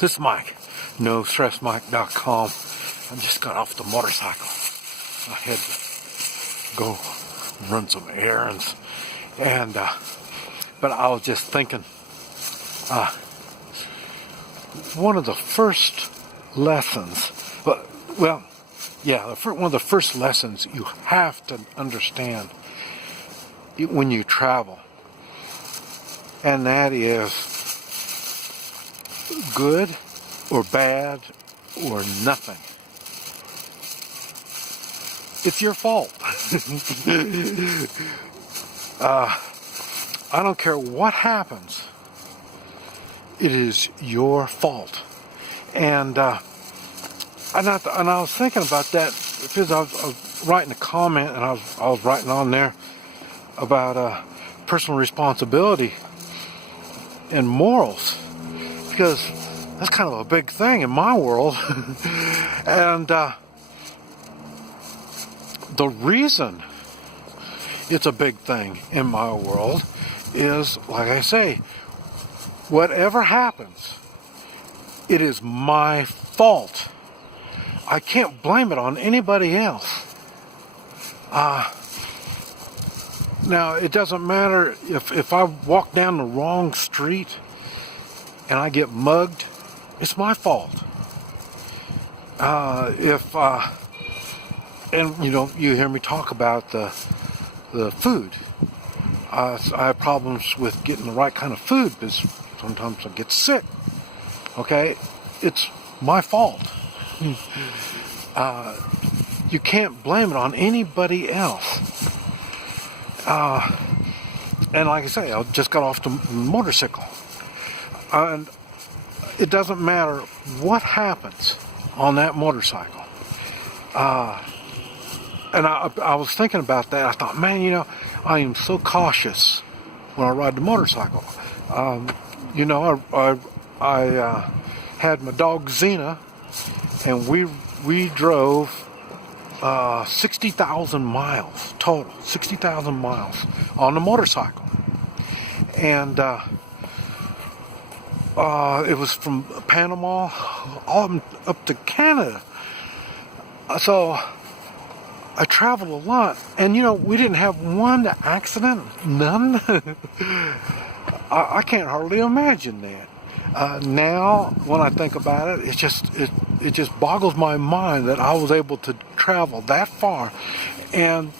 This is Mike, NoStressMike.com. I just got off the motorcycle. I had to go run some errands, and but I was just thinking, one of the first lessons, one of the first lessons you have to understand when you travel, and that is good or bad or nothing. It's your fault. I don't care what happens. It is your fault. And I was thinking about that because I was writing a comment, and I was writing on there about personal responsibility and morals, because that's kind of a big thing in my world. And the reason it's a big thing in my world is, like I say, whatever happens, it is my fault. I can't blame it on anybody else. Now, it doesn't matter if I walk down the wrong street and I get mugged, it's my fault. And you hear me talk about the food. I have problems with getting the right kind of food because sometimes I get sick. Okay, it's my fault. You can't blame it on anybody else. And like I say, I just got off the motorcycle, and it doesn't matter what happens on that motorcycle. And I was thinking about that. I thought, man, I am so cautious when I ride the motorcycle. I had my dog Xena, and we drove 60,000 miles total, 60,000 miles on the motorcycle. And it was from Panama all up to Canada. So I traveled a lot, and we didn't have one accident, none. I can't hardly imagine that. Now, when I think about it, it just boggles my mind that I was able to travel that far, and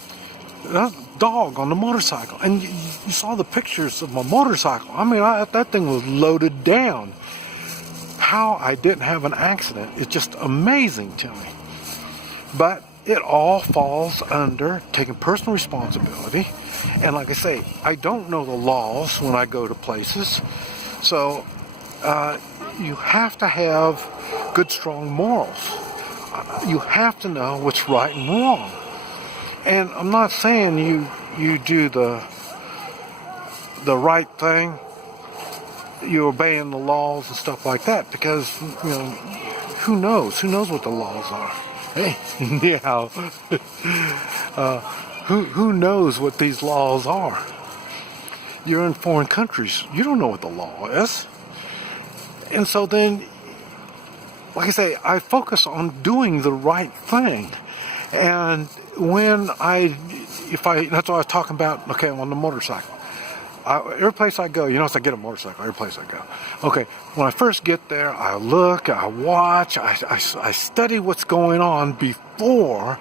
that dog on the motorcycle. And you saw the pictures of my motorcycle. I mean, that thing was loaded down. How I didn't have an accident, it's just amazing to me. But it all falls under taking personal responsibility. And like I say, I don't know the laws when I go to places. So you have to have good, strong morals. You have to know what's right and wrong. And I'm not saying you do the right thing, you're obeying the laws and stuff like that, because who knows what the laws are. Hey, yeah. Who knows what these laws are? You're in foreign countries. You don't know what the law is. And so then, like I say, I focus on doing the right thing. And when that's what I was talking about, okay, on the motorcycle. Every place I go, as I get a motorcycle, every place I go. Okay, when I first get there, I look, I watch, I study what's going on before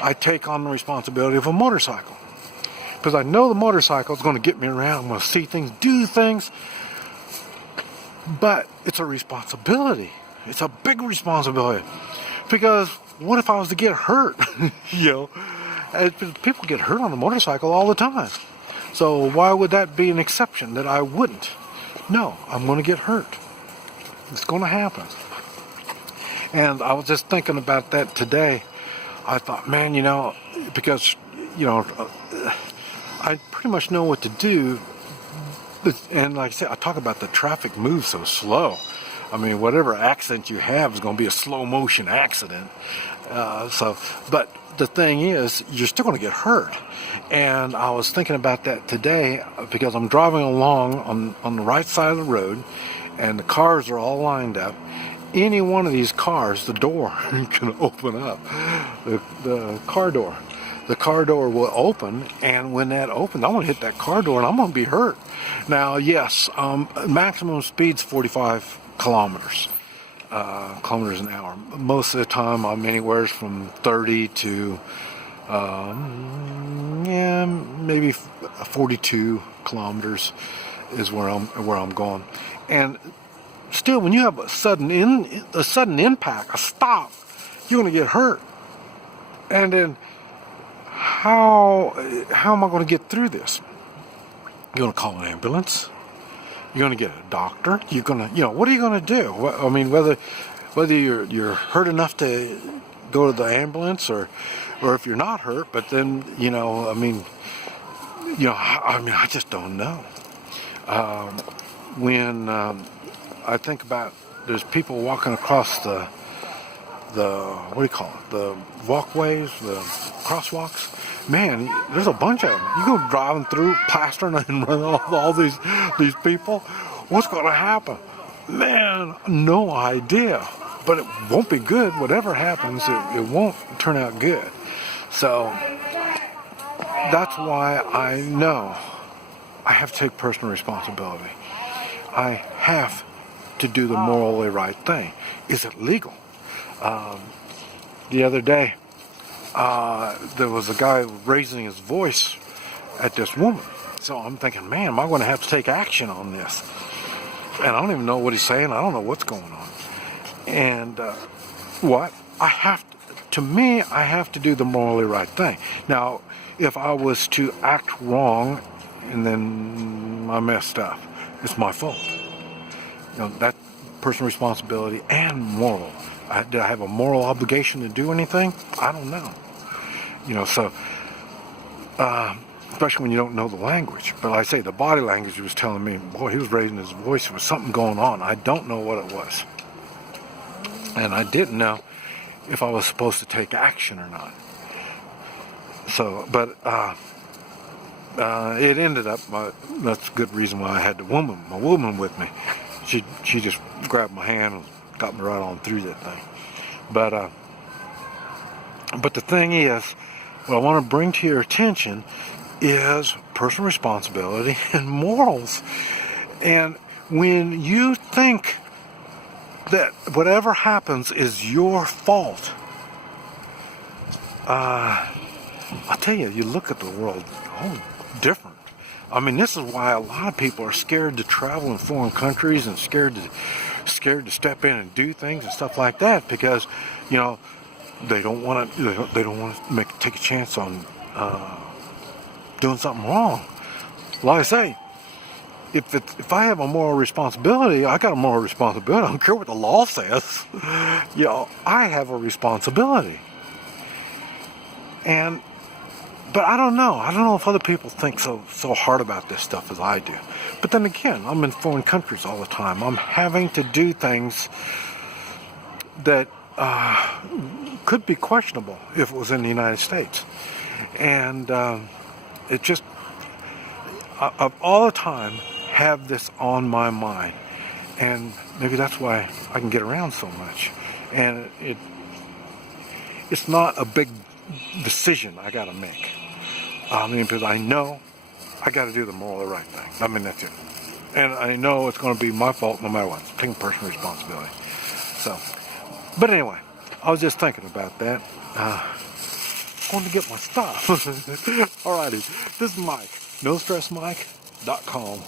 I take on the responsibility of a motorcycle. Because I know the motorcycle is going to get me around, I'm going to see things, do things. But it's a responsibility. It's a big responsibility. Because what if I was to get hurt? People get hurt on a motorcycle all the time. So why would that be an exception that I wouldn't? No, I'm going to get hurt. It's going to happen. And I was just thinking about that today. I thought, man, because, I pretty much know what to do. And like I said, I talk about the traffic moves so slow. I mean, whatever accident you have is going to be a slow motion accident. But the thing is, you're still going to get hurt. And I was thinking about that today because I'm driving along on the right side of the road, and the cars are all lined up. Any one of these cars, the door can open up, the car door. The car door will open, and when that opens, I'm going to hit that car door and I'm going to be hurt. Now, yes, maximum speed's 45 kilometers an hour. Most of the time, I'm anywhere from 30 to maybe 42 kilometers is where I'm going. And still, when you have a sudden impact, a stop, you're going to get hurt. And then how am I going to get through this? You're going to call an ambulance. You're going to get a doctor. You're going to, what are you going to do? I mean, whether you're hurt enough to go to the ambulance or if you're not hurt, but then, I just don't know. When I think about, there's people walking across the what do you call it? The walkways, the crosswalks. Man, there's a bunch of them. You go driving through, plastering and running off all these people. What's going to happen? Man, no idea. But it won't be good. Whatever happens, it won't turn out good. So that's why I know I have to take personal responsibility. I have to do the morally right thing. Is it legal? The other day, there was a guy raising his voice at this woman. So I'm thinking, man, am I going to have to take action on this? And I don't even know what he's saying. I don't know what's going on. And I have to do the morally right thing. Now, if I was to act wrong and then I messed up, it's my fault. That personal responsibility and moral. Did I have a moral obligation to do anything? I don't know. So especially when you don't know the language. But like I say, the body language was telling me, boy, he was raising his voice. There was something going on. I don't know what it was. And I didn't know if I was supposed to take action or not. So, but it ended up, that's a good reason why I had my woman with me. She just grabbed my hand and got me right on through that thing. But the thing is, what I want to bring to your attention is personal responsibility and morals. And when you think that whatever happens is your fault, I'll tell you, you look at the world different. I mean, this is why a lot of people are scared to travel in foreign countries and scared to step in and do things and stuff like that, because they don't want to take a chance on doing something wrong. Like I say, if I have a moral responsibility, I got a moral responsibility. I don't care what the law says. I have a responsibility. But I don't know. I don't know if other people think so hard about this stuff as I do. But then again, I'm in foreign countries all the time. I'm having to do things that could be questionable if it was in the United States. And it just, I all the time have this on my mind. And maybe that's why I can get around so much. And it's not a big decision I got to make. Because I know I got to do the morally right thing. I mean, that's it. And I know it's going to be my fault no matter what. It's taking personal responsibility. So, but anyway, I was just thinking about that. Going to get my stuff. Alrighty, this is Mike. NoStressMike.com.